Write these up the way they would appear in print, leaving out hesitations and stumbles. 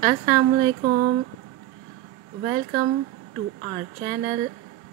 Assalamu alaikum. Welcome to our channel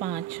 5।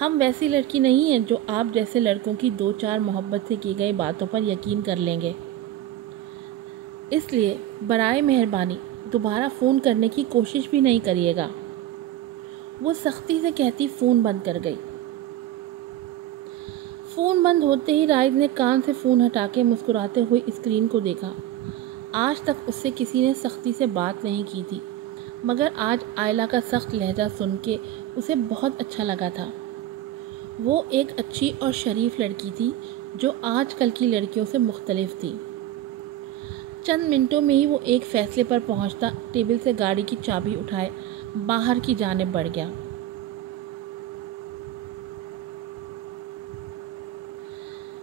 ہم ویسی لڑکی نہیں ہیں جو آپ جیسے لڑکوں کی 2-4 محبت سے کی گئی باتوں پر یقین کر لیں گے، اس لیے برائے مہربانی دوبارہ فون کرنے کی کوشش بھی نہیں کریے گا۔ وہ سختی سے کہتی فون بند کر گئی۔ فون بند ہوتے ہی رائد نے کان سے فون ہٹا کے مسکراتے ہوئے اسکرین کو دیکھا۔ آج تک اس سے کسی نے سختی سے بات نہیں کی تھی، مگر آج آئلہ کا سخت لہجہ سن کے اسے بہت اچھا لگا تھا۔ وہ ایک اچھی اور شریف لڑکی تھی جو آج کل کی لڑکیوں سے مختلف تھی۔ چند منٹوں میں ہی وہ ایک فیصلے پر پہنچتا ٹیبل سے گاڑی کی چابی اٹھائے باہر کی جانب بڑھ گیا۔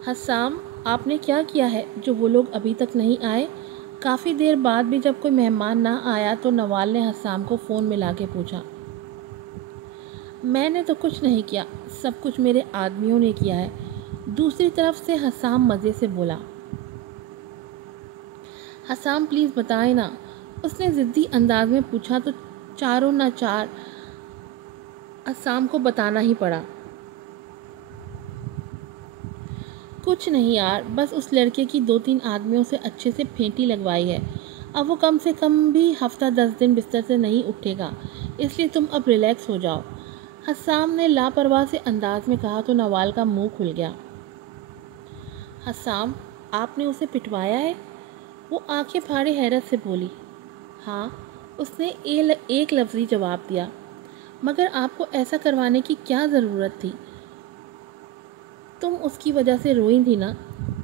حسام، آپ نے کیا کیا ہے جو وہ لوگ ابھی تک نہیں آئے؟ کافی دیر بعد بھی جب کوئی مہمان نہ آیا تو نوال نے حسام کو فون ملا کے پوچھا۔ میں نے تو کچھ نہیں کیا، سب کچھ میرے آدمیوں نے کیا ہے، دوسری طرف سے حسام مزے سے بولا۔ حسام پلیز بتائیں نا، اس نے ضدی انداز میں پوچھا تو چاروں نہ چار حسام کو بتانا ہی پڑا۔ کچھ نہیں یار، بس اس لڑکے کی 2-3 آدمیوں سے اچھے سے پھینٹی لگوائی ہے، اب وہ کم سے کم بھی ہفتہ 10 دن بستر سے نہیں اٹھے گا، اس لیے تم اب ریلیکس ہو جاؤ، حسام نے لاپرواہ سے انداز میں کہا تو نوال کا منہ کھل گیا۔ حسام، آپ نے اسے پٹوایا ہے؟ وہ آنکھیں پھاڑے حیرت سے بولی۔ ہاں، اس نے ایک لفظی جواب دیا۔ مگر آپ کو ایسا کروانے کی کیا ضرورت تھی؟ تم اس کی وجہ سے روئی تھی نا،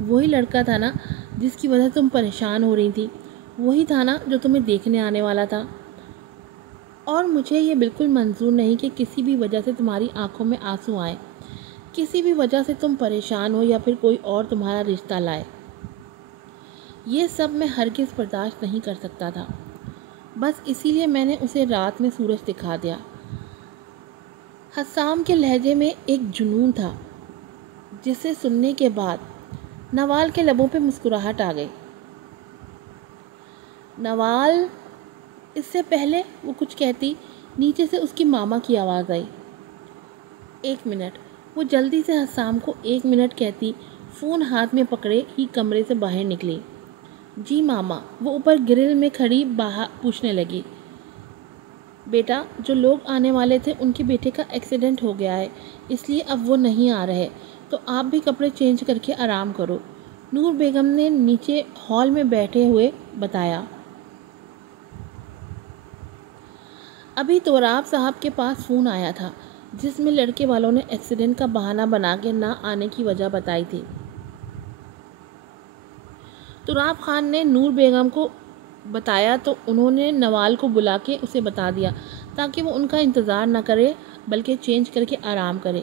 وہی لڑکا تھا نا جس کی وجہ تم پریشان ہو رہی تھی، وہی تھا نا جو تمہیں دیکھنے آنے والا تھا، اور مجھے یہ بالکل منظور نہیں کہ کسی بھی وجہ سے تمہاری آنکھوں میں آنسو آئیں، کسی بھی وجہ سے تم پریشان ہو یا پھر کوئی اور تمہارا رشتہ لائے، یہ سب میں ہرگز برداشت نہیں کر سکتا تھا، بس اسی لیے میں نے اسے رات میں سورج دکھا دیا۔ حسام کے لہجے میں ایک جنون تھا جسے سننے کے بعد نوال کے لبوں پہ مسکراہٹ آ گئی۔ نوال، اس سے پہلے وہ کچھ کہتی، نیچے سے اس کی ماما کی آواز آئی۔ 1 منٹ، وہ جلدی سے حسام کو 1 منٹ کہتی فون ہاتھ میں پکڑے ہی کمرے سے باہر نکلی۔ جی ماما، وہ اوپر گرل میں کھڑی پوچھنے لگی۔ بیٹا، جو لوگ آنے والے تھے ان کے بیٹے کا ایکسیڈنٹ ہو گیا ہے، اس لیے اب وہ نہیں آ رہے، تو آپ بھی کپڑے چینج کر کے آرام کرو، نور بیگم نے نیچے ہال میں بیٹھے ہوئے بتایا۔ ابھی توراب صاحب کے پاس فون آیا تھا جس میں لڑکے والوں نے ایکسیڈنٹ کا بہانہ بنا کے نہ آنے کی وجہ بتائی تھی۔ توراب خان نے نور بیگم کو بتایا تو انہوں نے نوال کو بلا کے اسے بتا دیا تاکہ وہ ان کا انتظار نہ کرے بلکہ چینج کر کے آرام کرے۔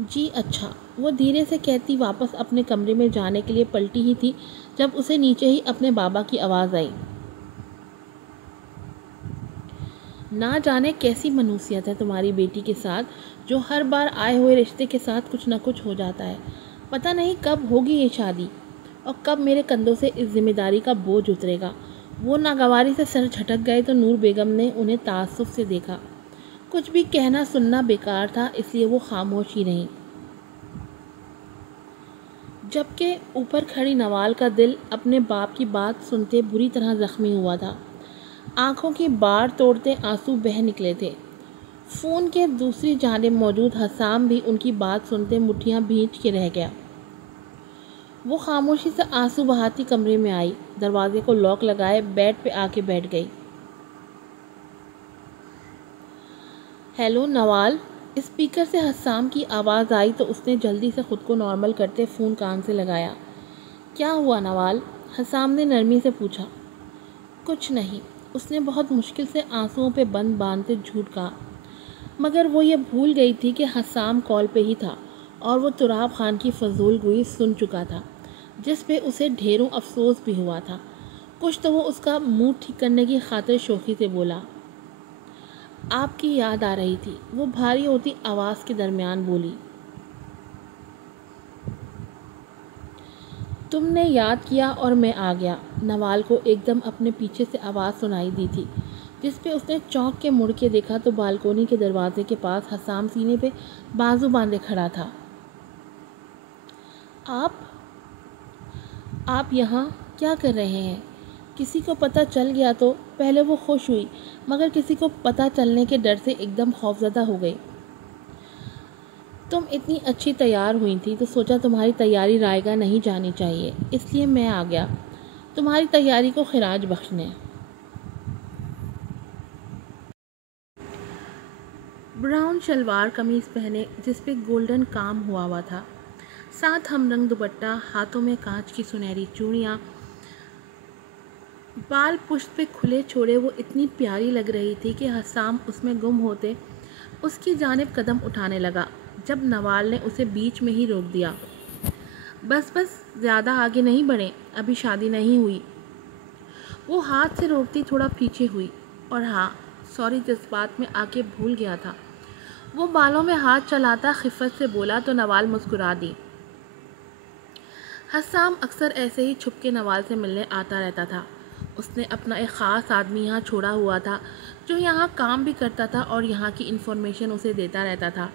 جی اچھا، وہ دھیرے سے کہتی واپس اپنے کمرے میں جانے کے لیے پلٹی ہی تھی جب اسے نیچے ہی اپنے بابا کی آواز آئی۔ نہ جانے کیسی منحوسیت ہے تمہاری بیٹی کے ساتھ جو ہر بار آئے ہوئے رشتے کے ساتھ کچھ نہ کچھ ہو جاتا ہے، پتہ نہیں کب ہوگی یہ شادی اور کب میرے کندھوں سے اس ذمہ داری کا بوجھ اترے گا۔ وہ ناگواری سے سر جھٹک گئے تو نور بیگم نے انہیں تعصب سے دیکھا۔ کچھ بھی کہنا سننا بیکار تھا، اس لیے وہ خاموش ہی رہیں، جبکہ اوپر کھڑی نوال کا دل اپنے باپ کی بات سنتے بری طرح زخمی ہوا تھا، آنکھوں کی باڑ توڑتے آنسو بہہ نکلے تھے۔ فون کے دوسری جانب موجود حسام بھی ان کی بات سنتے مٹھیاں بھینچ کے رہ گیا۔ وہ خاموشی سے آنسو بہاتی کمرے میں آئی، دروازے کو لاک لگائے بیڈ پہ آ کے بیٹھ گئی۔ ہیلو نوال، اسپیکر سے حسام کی آواز آئی تو اس نے جلدی سے خود کو نارمل کرتے فون کان سے لگایا۔ کیا ہوا نوال؟ حسام نے نرمی سے پوچھا۔ کچھ نہیں، اس نے بہت مشکل سے آنسوؤں پہ بند باندھتے جھوٹ کہا، مگر وہ یہ بھول گئی تھی کہ حسام کال پہ ہی تھا اور وہ توراب خان کی فضول گوئی سن چکا تھا جس پہ اسے ڈھیروں افسوس بھی ہوا تھا۔ کچھ تو وہ اس کا موڈ ٹھیک کرنے کی خاطر شوخی سے بولا۔ آپ کی یاد آ رہی تھی، وہ بھاری ہوتی آواز کے درمیان بولی۔ تم نے یاد کیا اور میں آ گیا، نوال کو ایک دم اپنے پیچھے سے آواز سنائی دی تھی۔ جس پہ اس نے چونک کے مڑ کے دیکھا تو بالکونی کے دروازے کے پاس حسام سینے پہ بازو باندھے کھڑا تھا۔ آپ یہاں کیا کر رہے ہیں؟ کسی کو پتہ چل گیا تو؟ پہلے وہ خوش ہوئی مگر کسی کو پتہ چلنے کے ڈر سے ایک دم خوفزدہ ہو گئی۔ تم اتنی اچھی تیار ہوئی تھی تو سوچا تمہاری تیاری رائگاں نہیں جانی چاہیے، اس لیے میں آ گیا تمہاری تیاری کو خراج بخشنے۔ براؤن شلوار قمیض پہنے جس پہ گولڈن کام ہوا تھا، ساتھ ہم رنگ دوپٹہ، ہاتھوں میں کانچ کی سنہری چوڑیاں، بال پشت پہ کھلے چھوڑے وہ اتنی پیاری لگ رہی تھی کہ حسام اس میں گم ہوتے اس کی جانب قدم اٹھانے لگا جب نوال نے اسے بیچ میں ہی روک دیا۔ بس زیادہ آگے نہیں بڑھیں، ابھی شادی نہیں ہوئی۔ وہ ہاتھ سے روکتی تھوڑا پیچھے ہوئی۔ اور ہاں سوری، جذبات میں آ کے بھول گیا تھا۔ وہ بالوں میں ہاتھ چلاتا خفت سے بولا تو نوال مسکرا دی۔ حسام اکثر ایسے ہی چھپ کے نوال سے ملنے آتا رہتا تھا۔ اس نے اپنا ایک خاص آدمی یہاں چھوڑا ہوا تھا جو یہاں کام بھی کرتا تھا اور یہاں کی انفارمیشن اسے دیتا رہتا تھا۔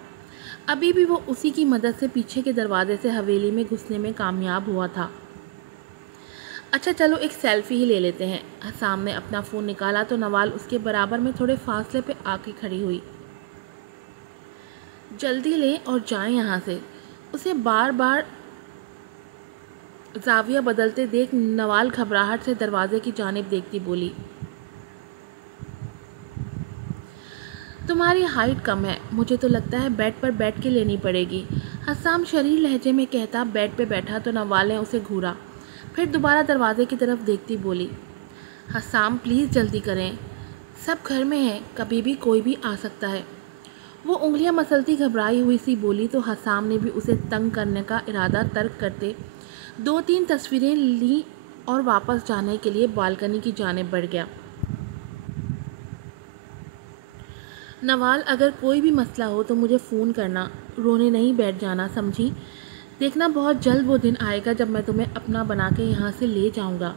ابھی بھی وہ اسی کی مدد سے پیچھے کے دروازے سے حویلی میں گھسنے میں کامیاب ہوا تھا۔ اچھا چلو ایک سیلفی ہی لے لیتے ہیں۔ حسام نے اپنا فون نکالا تو نوال اس کے برابر میں تھوڑے فاصلے پہ آ کے کھڑی ہوئی۔ جلدی لیں اور جائیں یہاں سے۔ اسے بار بار زاویہ بدلتے دیکھ نوال گھبراہٹ سے دروازے کی جانب دیکھتی بولی، تمہاری ہائٹ کم ہے، مجھے تو لگتا ہے بیڈ پر بیٹھ کے لینی پڑے گی۔ حسام شریر لہجے میں کہتا بیڈ پہ بیٹھا تو نوال نے اسے گھورا، پھر دوبارہ دروازے کی طرف دیکھتی بولی، حسام پلیز جلدی کریں، سب گھر میں ہیں، کبھی بھی کوئی بھی آ سکتا ہے۔ وہ انگلیاں مسلتی گھبرائی ہوئی سی بولی تو حسام نے بھی اسے تنگ کرنے کا ارادہ ترک کرتے 2-3 تصویریں لیں اور واپس جانے کے لیے بالکنی کی جانب بڑھ گیا۔ نوال اگر کوئی بھی مسئلہ ہو تو مجھے فون کرنا، رونے نہیں بیٹھ جانا، سمجھی؟ دیکھنا بہت جلد وہ دن آئے گا جب میں تمہیں اپنا بنا کے یہاں سے لے جاؤں گا۔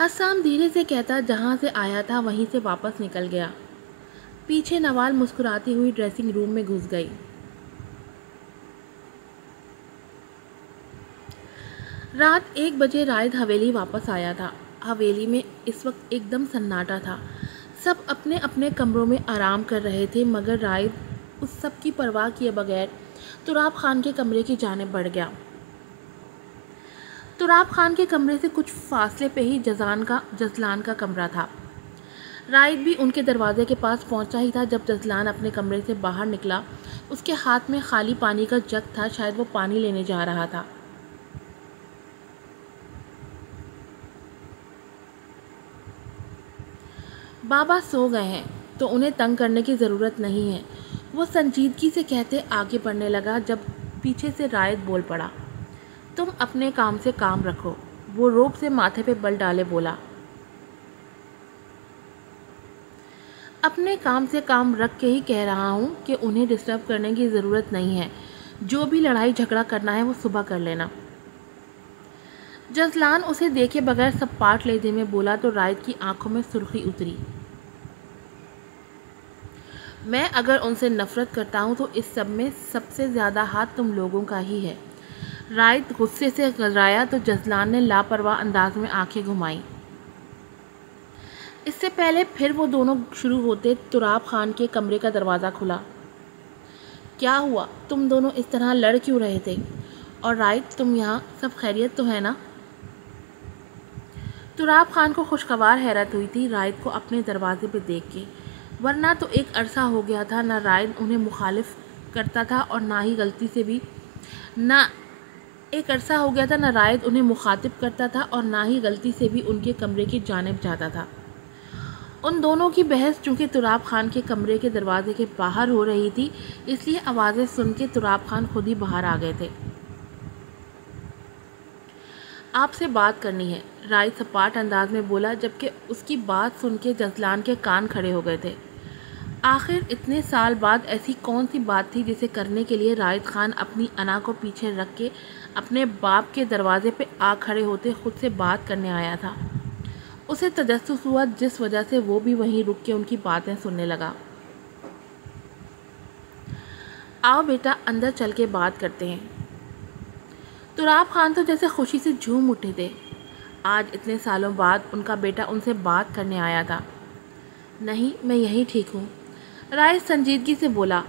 حسام دھیرے سے کہتا جہاں سے آیا تھا وہیں سے واپس نکل گیا۔ پیچھے نوال مسکراتی ہوئی ڈریسنگ روم میں گھس گئی۔ رات 1 بجے رائد حویلی واپس آیا تھا۔ حویلی میں اس وقت ایک دم سناٹا تھا، سب اپنے اپنے کمروں میں آرام کر رہے تھے مگر رائد اس سب کی پرواہ کیے بغیر تراب خان کے کمرے کی جانب بڑھ گیا۔ تراب خان کے کمرے سے کچھ فاصلے پہ ہی جزلان کا کمرہ تھا۔ رائد بھی ان کے دروازے کے پاس پہنچا ہی تھا جب جزلان اپنے کمرے سے باہر نکلا۔ اس کے ہاتھ میں خالی پانی کا جگ تھا، شاید وہ پانی لینے جا رہا تھا۔ بابا سو گئے ہیں تو انہیں تنگ کرنے کی ضرورت نہیں ہے، وہ سنجیدگی سے کہتے آگے بڑھنے لگا جب پیچھے سے رائد بول پڑا، تم اپنے کام سے کام رکھو۔ وہ روب سے ماتھے پہ بل ڈالے بولا، اپنے کام سے کام رکھ کے ہی کہہ رہا ہوں کہ انہیں ڈسٹرب کرنے کی ضرورت نہیں ہے، جو بھی لڑائی جھگڑا کرنا ہے وہ صبح کر لینا۔ جزلان اسے دیکھے بغیر سب پاٹ لہجے میں بولا تو رائد کی آنکھوں میں سرخی اتری۔ میں اگر ان سے نفرت کرتا ہوں تو اس سب میں سب سے زیادہ ہاتھ تم لوگوں کا ہی ہے۔ رائد غصے سے گھبرایا تو جزلان نے لاپرواہ انداز میں آنکھیں گھمائیں۔ اس سے پہلے پھر وہ دونوں شروع ہوتے تراب خان کے کمرے کا دروازہ کھلا۔ کیا ہوا؟ تم دونوں اس طرح لڑ کیوں رہے تھے؟ اور رائد تم یہاں سب خیریت تو ہے نا؟ تراب خان کو خوشگوار حیرت ہوئی تھی رائد کو اپنے دروازے پہ دیکھ کے، ورنہ تو ایک عرصہ ہو گیا تھا نہ رائد انہیں مخالف کرتا تھا اور نہ ہی غلطی سے بھی ان کے کمرے کی جانب جاتا تھا۔ ان دونوں کی بحث چونکہ تراب خان کے کمرے کے دروازے کے باہر ہو رہی تھی اس لیے آوازیں سن کے تراب خان خود ہی باہر آ گئے تھے۔ آپ سے بات کرنی ہے، رائد سپاٹ انداز میں بولا جبکہ اس کی بات سن کے جزلان کے کان کھڑے ہو گئے تھے۔ آخر اتنے سال بعد ایسی کون سی بات تھی جسے کرنے کے لیے رائد خان اپنی انا کو پیچھے رکھ کے اپنے باپ کے دروازے پہ آ کھڑے ہوتے خود سے بات کرنے آیا تھا؟ اسے تجسس ہوا جس وجہ سے وہ بھی وہیں رک کے ان کی باتیں سننے لگا۔ آؤ بیٹا اندر چل کے بات کرتے ہیں۔ تراب خان تو جیسے خوشی سے جھوم اٹھے تھے۔ آج اتنے سالوں بعد ان کا بیٹا ان سے بات کرنے آیا تھا۔ نہیں، میں یہیں ٹھیک ہوں، رائے سنجیدگی سے بولا۔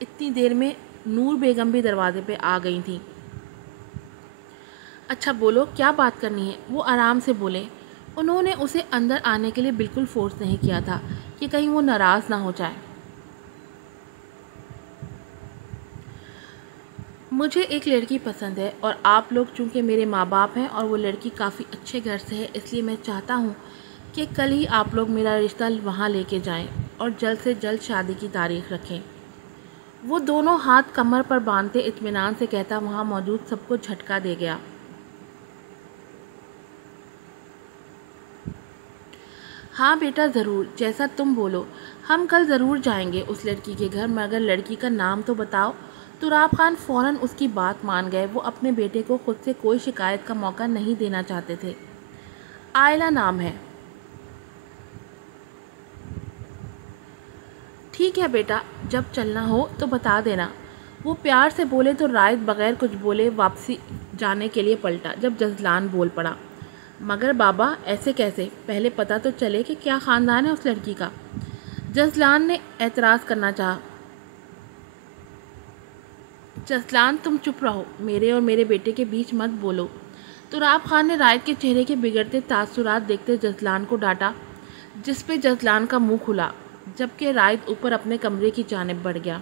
اتنی دیر میں نور بیگم بھی دروازے پہ آ گئی تھیں۔ اچھا بولو، کیا بات کرنی ہے؟ وہ آرام سے بولے۔ انہوں نے اسے اندر آنے کے لیے بالکل فورس نہیں کیا تھا کہ کہیں وہ ناراض نہ ہو جائے۔ مجھے ایک لڑکی پسند ہے اور آپ لوگ چونکہ میرے ماں باپ ہیں اور وہ لڑکی کافی اچھے گھر سے ہے، اس لیے میں چاہتا ہوں کہ کل ہی آپ لوگ میرا رشتہ وہاں لے کے جائیں اور جلد سے جلد شادی کی تاریخ رکھیں۔ وہ دونوں ہاتھ کمر پر باندھتے اطمینان سے کہتا وہاں موجود سب کو جھٹکا دے گیا۔ ہاں بیٹا ضرور، جیسا تم بولو، ہم کل ضرور جائیں گے اس لڑکی کے گھر، مگر لڑکی کا نام تو بتاؤ۔ تراب خان فوراً اس کی بات مان گئے۔ وہ اپنے بیٹے کو خود سے کوئی شکایت کا موقع نہیں دینا چاہتے تھے۔ آئلہ نام ہے۔ ٹھیک ہے بیٹا، جب چلنا ہو تو بتا دینا۔ وہ پیار سے بولے تو رائد بغیر کچھ بولے واپسی جانے کے لیے پلٹا۔ جب جزلان بول پڑا، مگر بابا ایسے کیسے؟ پہلے پتہ تو چلے کہ کیا خاندان ہے اس لڑکی کا۔ جزلان نے اعتراض کرنا چاہا۔ جزلان تم چپ رہو، میرے اور میرے بیٹے کے بیچ مت بولو۔ تراب خان نے رائد کے چہرے کے بگڑتے تاثرات دیکھتے جزلان کو ڈانٹا، جس پہ جزلان کا منہ کھلا، جبکہ رائد اوپر اپنے کمرے کی جانب بڑھ گیا۔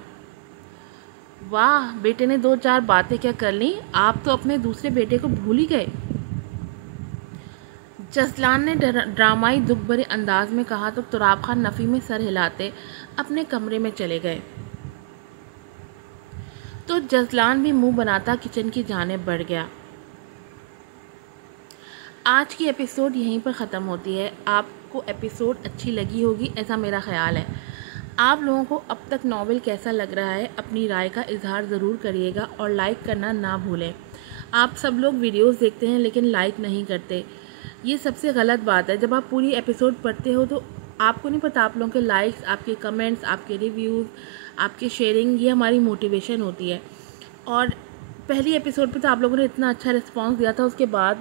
واہ، بیٹے نے دو چار باتیں کیا کر لیں، آپ تو اپنے دوسرے بیٹے کو بھول ہی گئے۔ جزلان نے ڈرامائی دکھ بھرے انداز میں کہا تو تراب خان نفی میں سر ہلاتے اپنے کمرے میں چلے گئے۔ تو جزلان بھی منہ بناتا کچن کی جانب بڑھ گیا۔ آج کی ایپیسوڈ یہیں پر ختم ہوتی ہے۔ آپ کو ایپیسوڈ اچھی لگی ہوگی ایسا میرا خیال ہے۔ آپ لوگوں کو اب تک ناول کیسا لگ رہا ہے، اپنی رائے کا اظہار ضرور کریے گا اور لائک کرنا نہ بھولیں۔ آپ سب لوگ ویڈیوز دیکھتے ہیں لیکن لائک نہیں کرتے، یہ سب سے غلط بات ہے۔ جب آپ پوری ایپیسوڈ پڑھتے ہو تو آپ کو نہیں پتہ، آپ لوگوں کے لائکس، آپ کے کمنٹس، آپ کے ریویوز، آپ کے شیئرنگ، یہ ہماری موٹیویشن ہوتی ہے۔ اور پہلی ایپیسوڈ پہ تو آپ لوگوں نے اتنا اچھا رسپانس دیا تھا، اس کے بعد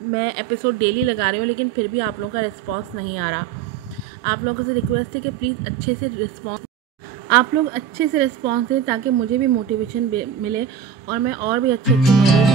میں ایپیسوڈ ڈیلی لگا رہی ہوں لیکن پھر بھی آپ لوگوں کا رسپانس نہیں آ رہا۔ آپ لوگوں سے ریکویسٹ ہے کہ پلیز آپ لوگ اچھے سے رسپانس دیں تاکہ مجھے بھی موٹیویشن ملے اور میں اور بھی اچھے ناولز